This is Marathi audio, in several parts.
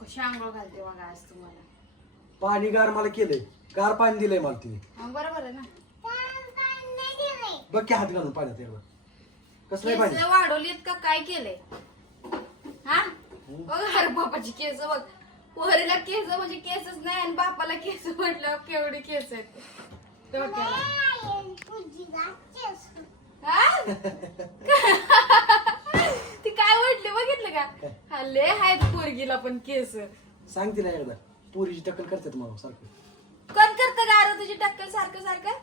कशी आंघोळ घालते बघा आज तुम्हाला? पाणी गार मला केलंय. गार पाणी दिलंय मला तिने. हा, बरोबर आहे ना. बघ की हात घालून पाण्यात एकदा. कसलं आहे पाणी? केस वाढवलीत का काय केलंय? हा? बघ अरे बापाची केस बघ. पोरीला केस म्हणजे केसच नाही आणि बापाला केस म्हटलं केवढे केस आहेत. डोक्याला. हा? ती काय म्हटली बघितलं का? हल्ले आहेत पोरगीला पण केस. सांग तिला एकदा. पोरीची टक्कल करतात मला सारखं. कोण करतं अरे तुझी टक्कल सारखं सारखं?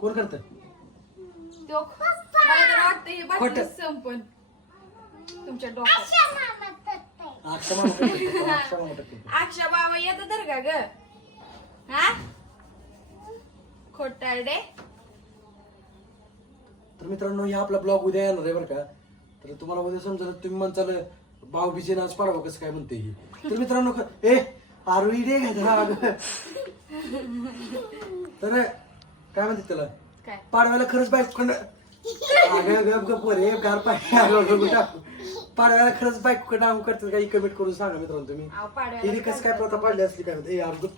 कोण करत? तो वाटतं हे. संपन. तुमच्या डोक्यात. टक्कल अक्षा बाबा येत तर का ग? हा? खोटारडे? तर मित्रांनो हे आपला ब्लॉग उद्या येणार आहे बरं का? तर तुम्हाला उद्या समजा तुम्ही म्हणचाल भाऊ बिजे नाच पाडावं कसं काय म्हणते ही? तर मित्रांनो ख- ए रे घाल तर काय म्हणते त्याला? काय? पाडव्याला खरंच बाईक खंड अगं गप गप वर गार पाय टाकू. पाडव्याला खरंच बाईक डाऊन करतात काही कमेंट करून सांगा मित्रांनो तुम्ही. अहो, पाडव्याला कसं काय प्रथा पाडली असली काय म्हणते ए गप.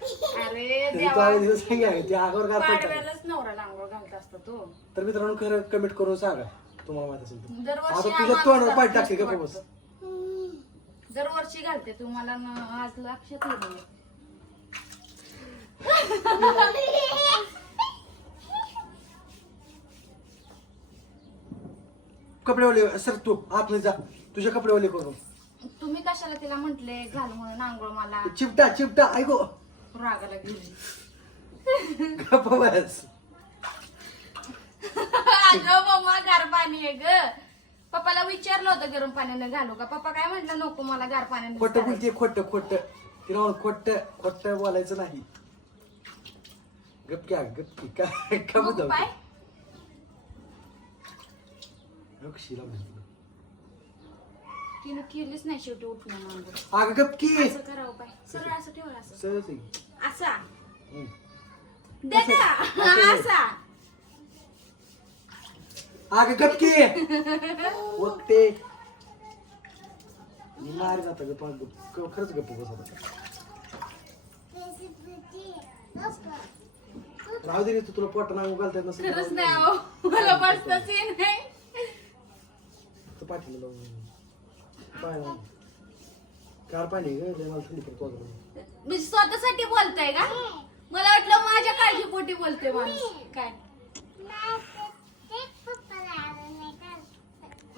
अरे तरी देवा. तो आम्ही दिवस सांगा ते आगावर पाय टाकतात. पाडव्यालाच नवरा लांगोळ घालत असतो तो. तर मित्रांनो खरं कमेंट करून सांगा. तुम्हाला माहीत असेल तर. दरवर्षी आता हा तुझ्या तोंडावर पाय जास्त टाकते का. बस दरवर्षी घालते तुम्हाला न- आज लक्षात येईल नाही. कपडेवाले सर तू आतमध्ये जा. तुझे कपडेवाले करून. तुम्ही कशाला तिला म्हंटले घाल म्हणून आंघोळ मला. चिपटा चिपटा ऐको. रागाला गेली गप्प बस अगं मम्मा गार पाणी आहे ग. पप्पाला विचारलं होतं गरम पाण्याने घालू का? पप्पा काय म्हंटल नको मला गार पाण्याने खोटं बोलते खोटं खोटं. तिला खोट खोट बोलायचं नाही. गपकी काय का मग बुद्धा पाय. रक्षीला म्हणतो. तिने केलीच नाही शेवटी उठणं अगं गपकी असं करावं पाय. सरळ असं ठेवलं असं. की. असा. हम्म. दे का असा. अगं गपकी. वक्ते मार जाता गप खरंच गप्प बस आता राहू दे रे तू तुला पोट नांगू घालता खरंच नसेल नाही अहो. मला बसताच येत नाही. तर पाठीला लावून. पाय. गार पाणी ग लय मला थंडी पडतो अजून. मी स्वतःसाठी बोलताय का? मला वाटलं माझ्या काळजी पोटी बोलते माणूस. काय?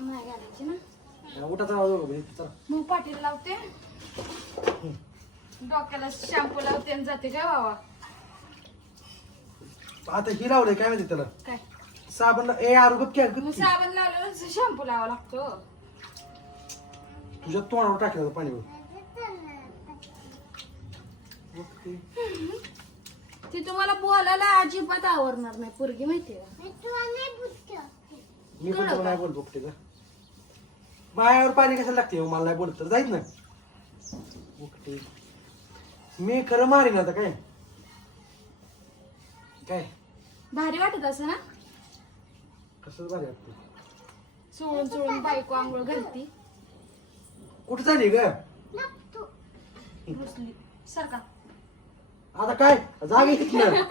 नाही घालायची ना? उठा चला जाऊ बघ, चला. मग पाठीला लावते. डोक्याला शॅम्पू लावते आणि जाते काय बाबा? आता ही लावलंय काय माहिती त्याला? काय? साबण ला- ए आरू गप क्या मग साबण लावल्यावर शॅम्पू लावा लागतो. तुझ्या तोंडावर टाकलं पाणी ती तुम्हाला बोलायला अजिबात आवडणार नाही पोरगी माहितीये का? मी पण तुला नाही बोल बघते का बायावर पाणी कशाला लागते हो? मला नाही बोलत. तर जाईत ना. ओके मी खरं मारीन आता काय? काय? भारी वाटत असं ना? कसं भारी वाटतं? चोळून चोळून बायको आंघोळ घालती. कुठं झाली ग? रुसली सारखा. आता काय? जागे तिथलं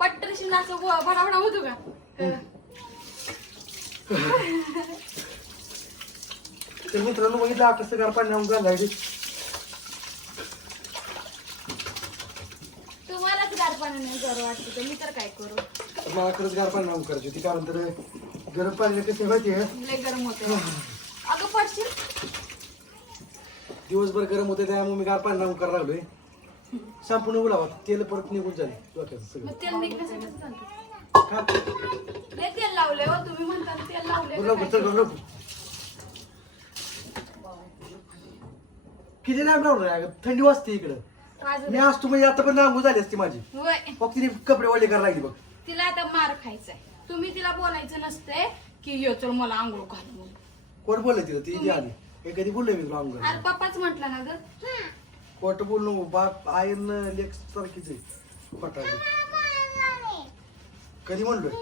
पट्टरशी भडाभडा होतो का? तर मित्रांनो बघितलं कसं गार पाणी लावून तुम्हालाच गार पाण्याने जर वाटतं तर मी तर काय करू? मला खरंच गार पाणी लावून करायची होती कारण तर गरम पाणी कसं माहिती आहे? लय गरम होते अगं पडशील? दिवसभर गरम होते त्यामुळे मी गार पाणी लावून करायला लागलोय. संपूर्ण उलावा तेल परत निघून सगळं. मग तेल निघण्यासाठी चालतं. का? लय तेल लावलंय हो तुम्ही म्हणता ना तेल लावलंय बरं, लवकर, चल, लवकर. किती लांब लावणार आहे अगं? थंडी वाजते इकडं. मी आज तुम्ही आता पण लांबू झाली असती माझी. होय. फक्त तिने कपडे वळले करायला लागली बघ. तिला आता मार खायचाय. तुम्ही तिला बोलायचं नसतंय की यो तर मला आंघोळ घाल म्हणून कोण बोलले तिला? ती आली. हे कधी बोलले मी तुला अंग अरे पप्पाच म्हटलं ना ग. खोट बोललो बाप आयन लेख सारखीच आहे कधी म्हणलोय?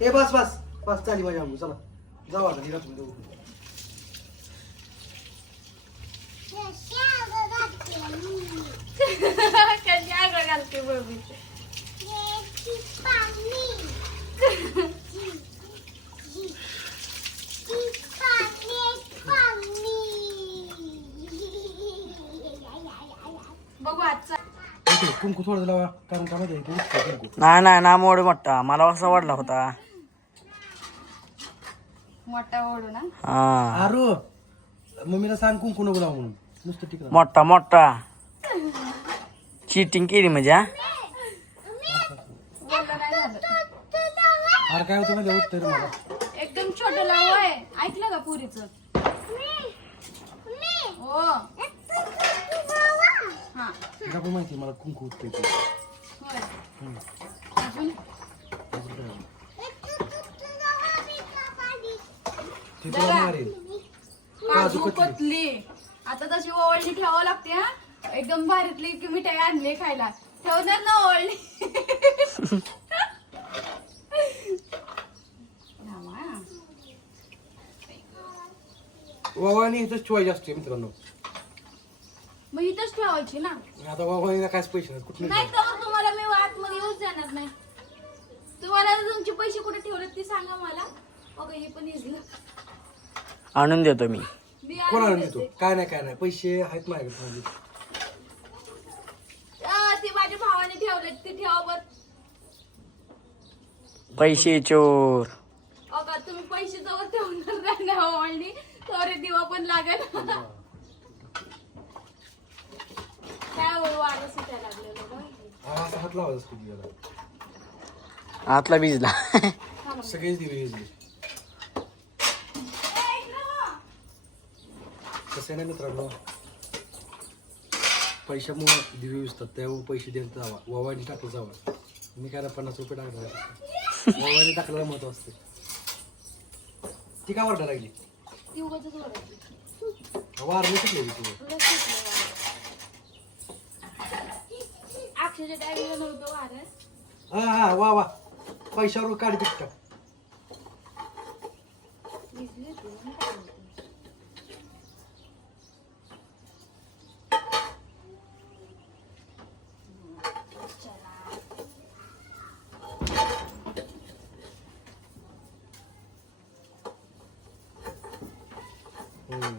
ए बस बस बस चाली माझ्या अंगू चला. जाऊ आता निघा तुम्ही दोघं. कशी आगळ घालते बघू कुंकू थोडं लावा कारण का माहिती कुंकू नाही नाही ना मोड मोठा. मला कसा वाढला होता. मोठा ओढू ना? हा. आरू मम्मीला सांग कुंकू नको लावू म्हणून. नुसतं टिकला मोठा मोठा. चिटिंग केली म्हणजे हा? बोललं नाही झालं अरे काय होतं म्हणजे उत्तर मला. एकदम छोट ऐकलं का पुरीच? हो. हा. तिला पण माहिती आहे मला कुंकू उठते ते. होय. अजून? ते तुला मारेल काजू काजू कतली आता तशी ओवळणी ठेवावं लागते हा. एकदम भारीतली की मिठाई आणली खायला. ठेवणार ना ओवळणी? थांबा. वावानी ठेवायची असते मित्रांनो. मग इथंच ठेवायची ना. आता वावानीला कायच पैसे नाही कुठले नाही तर तुम्हाला मी आतमध्ये येऊच जाणार नाही. तुम्हाला तुमचे पैसे कुठे ठेवले ते सांगा मला. अगं हे पण इजलं आणून देतो मी. मी कोणाला आणून देतो. देते. काय नाही काय नाही. पैसे आहेत माझ्याकडे माझे. ते माझ्या भावाने ठेवले ते ठेवा बर. पैसे चोर. अगं तुम्ही पैसे जवळ ठेवणार नाही ना ओवळणी तर दिवा पण लागेल काय होईल वारं सुटायला लागलेलं गं. हा, असा हात लावायचा असतो दिव्याला आतला भिजला. सगळेच दिवे हो. कसं आहे ना मित्रांनो? पैशामुळे दिवे विजतात त्यामुळे पैसे द्यायला जावा. वावानी टाकलं जावा. मी काय ना पन्नास रुपये टाकणार वावानी टाकल्याला महत्त्व असते ती का वारडा लागली? ती उगाचच ओरडली. वार मी शिकले तुला तुला सुटलं वारं. अक्षरशः डायरीला नव्हतं वारं हा हा वा वा पैशावर काढ पिकता भिजली होती, म्हणून काय होतं. चला. हम्म.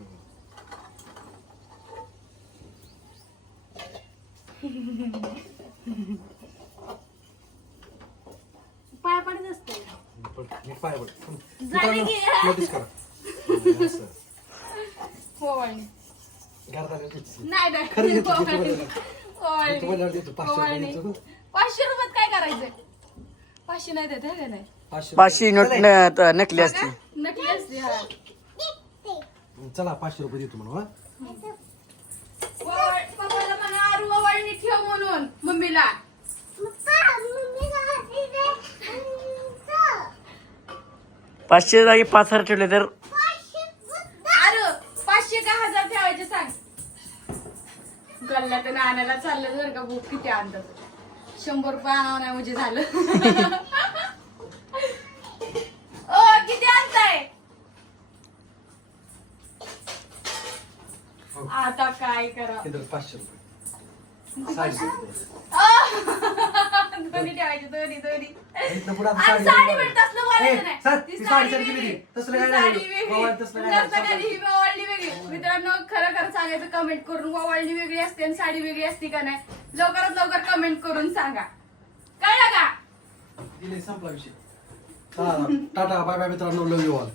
पाय पडत असते पण मी पाय पड झाली की. नोटीस करा असं. ओवाळणी घरात आल्यावर तेच. नाही नाही खरं घेतो, घेतो ओवाळणी. बरोबर. ओवाळणी. घेतो बरोबर, घेतो. पाचशे रुपये ओवाळणी. घेतो. पाचशे रुपयात काय करायचंय पाचशे नाही देत है का नाही पाचशे पाचशे नोट रुपये. न- त- नकली असती नकली असते हा चला पाचशे रुपये देतो म्हणून हा ओवाळ- पप्पाला म्हणा आरू ओवाळणी ठेव म्हणून मम्मीला पाचशे जागी पाच हजार ठेवले तर आरू पाचशे का हजार ठेवायचे सांग. गल्ल्यात आणायला चाललं जर का बुक किती आणतात. शंभर रुपये आणावं नाही म्हणजे झालं. ओ किती आणताय? आता काय करा? पाचशे रुपये. दोन्ही ठेवायचे दोन्ही दोन्ही इथनं पुढं आता आणि साडी साडी घेऊन भेटत असलं ए, बोलायचं नाही सर, ती ती साडी साडी सारखी वेगळी. वेगळी. तसलं ती काय नाही. साडी वेगळी. बाबा, तसलं काय नाही. नसतं कधी ही ओवाळणी वेगळी मित्रांनो खरं खरं सांगायचं कमेंट करून ओवाळणी वेगळी असते आणि साडी वेगळी असते का नाही लवकरात लवकर कमेंट करून सांगा कळलं का दिले संपला विषय हा, टाटा बाय बाय मित्रांनो लव यू ऑल